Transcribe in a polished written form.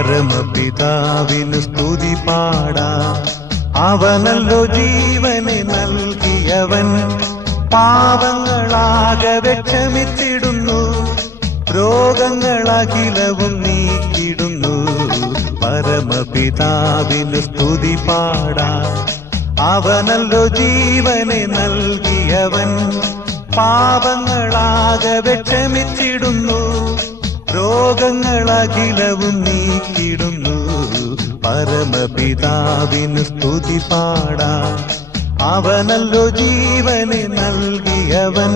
പരമപിതാവിനു സ്തുതി പാടാം. അവനല്ലോ ജീവനെ നൽകിയവൻ, പാപങ്ങളാകെ ക്ഷമിച്ചിടുന്നു, രോഗങ്ങളഖിലവും നീക്കിടുന്നു. പരമപിതാവിനു സ്തുതി പാടാം. അവനല്ലോ ജീവനെ നൽകിയവൻ, പാപങ്ങളാകെ ക്ഷമിച്ചിടുന്നു, രോഗങ്ങളഖിലവും നീക്കിടുന്നു. പരമപിതാവിനു സ്തുതി പാടാം. അവനല്ലോ ജീവനെ നൽകിയവൻ.